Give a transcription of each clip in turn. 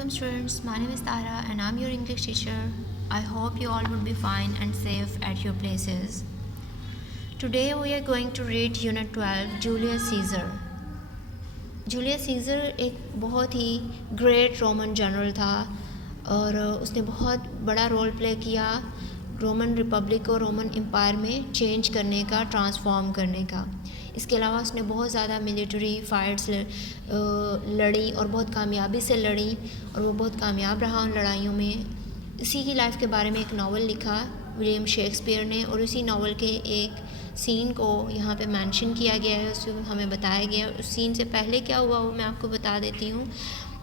Welcome students, my name is Tara and I'm your English teacher. I hope you all would be fine and safe at your places. Today we are going to read Unit 12, Julius Caesar. Julius Caesar एक बहुत ही great Roman general था और उसने बहुत बड़ा role play किया Roman Republic को Roman empire में चेंज करने का, ट्रांसफॉर्म करने का। इसके अलावा उसने बहुत ज़्यादा मिलिट्री फाइट्स लड़ी और बहुत कामयाबी से लड़ी और वो बहुत कामयाब रहा उन लड़ाइयों में। इसी की लाइफ के बारे में एक नावल लिखा विलियम शेक्सपियर ने और उसी नावल के एक सीन को यहाँ पे मेंशन किया गया है, उसको हमें बताया गया है। उस सीन से पहले क्या हुआ वो मैं आपको बता देती हूँ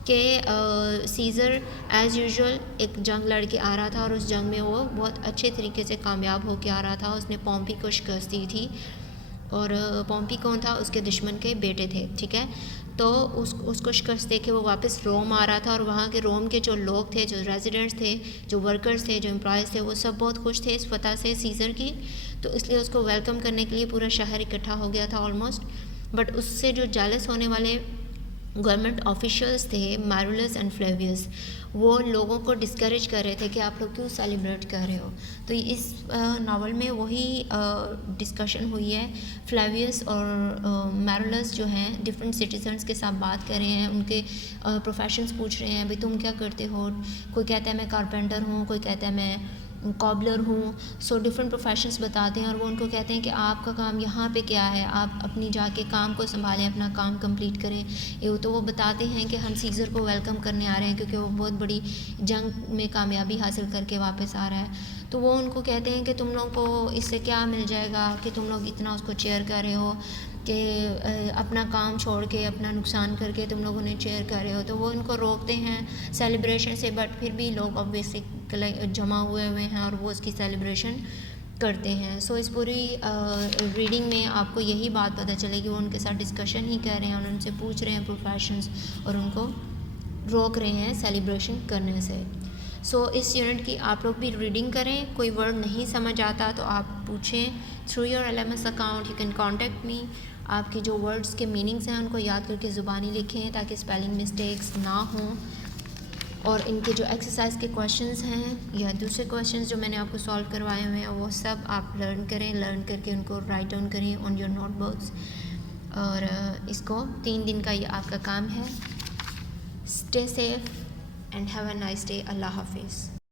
कि सीज़र एज़ यूजुअल एक जंग लड़ के आ रहा था और उस जंग में वो बहुत अच्छे तरीके से कामयाब होके आ रहा था। उसने पॉम्पी को शिकस्त दी थी और पॉम्पी कौन था, उसके दुश्मन के बेटे थे, ठीक है। तो उसको शिकस्त दे के वो वापस रोम आ रहा था और वहाँ के रोम के जो लोग थे, जो रेजिडेंट्स थे, जो वर्कर्स थे, जो एम्प्लॉयज़ थे, वो सब बहुत खुश थे इस फतह से सीज़र की। तो इसलिए उसको वेलकम करने के लिए पूरा शहर इकट्ठा हो गया था ऑलमोस्ट। बट उससे जो जेलस होने वाले गवर्नमेंट ऑफिशियल्स थे, मैरुलस एंड फ्लेवियस, वो लोगों को डिस्करेज कर रहे थे कि आप लोग क्यों सेलिब्रेट कर रहे हो। तो इस नावल में वही डिस्कशन हुई है। फ्लेवियस और मैरुलस जो हैं डिफरेंट सिटीजन्स के साथ बात कर रहे हैं, उनके प्रोफेशंस पूछ रहे हैं, भाई तुम क्या करते हो। कोई कहता है मैं कारपेंटर हूँ, कोई कहता है मैं कॉबलर हूँ। सो डिफरेंट प्रोफेशंस बताते हैं और वो उनको कहते हैं कि आपका काम यहाँ पे क्या है, आप अपनी जाके काम को संभालें, अपना काम कंप्लीट करें। ये तो वो बताते हैं कि हम सीज़र को वेलकम करने आ रहे हैं क्योंकि वो बहुत बड़ी जंग में कामयाबी हासिल करके वापस आ रहा है। तो वो उनको कहते हैं कि तुम लोगों को इससे क्या मिल जाएगा कि तुम लोग इतना उसको चेयर कर रहे हो, कि अपना काम छोड़ के अपना नुकसान करके तुम लोग उन्हें चेयर कर रहे हो। तो वो उनको रोकते हैं सेलिब्रेशन से, बट फिर भी लोग ऑब्वियसली जमा हुए हैं और वो उसकी सेलिब्रेशन करते हैं। सो इस पूरी रीडिंग में आपको यही बात पता चलेगी, वो उनके साथ डिस्कशन ही कर रहे हैं और उनसे पूछ रहे हैं प्रोफेशंस और उनको रोक रहे हैं सेलिब्रेशन करने से। सो इस यूनिट की आप लोग भी रीडिंग करें। कोई वर्ड नहीं समझ आता तो आप पूछें through your LMS account, you can contact me. आपके जो वर्ड्स के मीनिंग्स हैं उनको याद करके ज़ुबानी लिखें ताकि स्पेलिंग मिस्टेक्स ना हों। और इनके जो एक्सरसाइज के क्वेश्चंस हैं या दूसरे क्वेश्चंस जो मैंने आपको सॉल्व करवाए हुए हैं वो सब आप लर्न करें, लर्न करके उनको राइट डाउन करें ऑन योर नोटबुक्स। और इसको 3 दिन का ये आपका काम है। Stay safe and have a nice day. Allah Hafiz.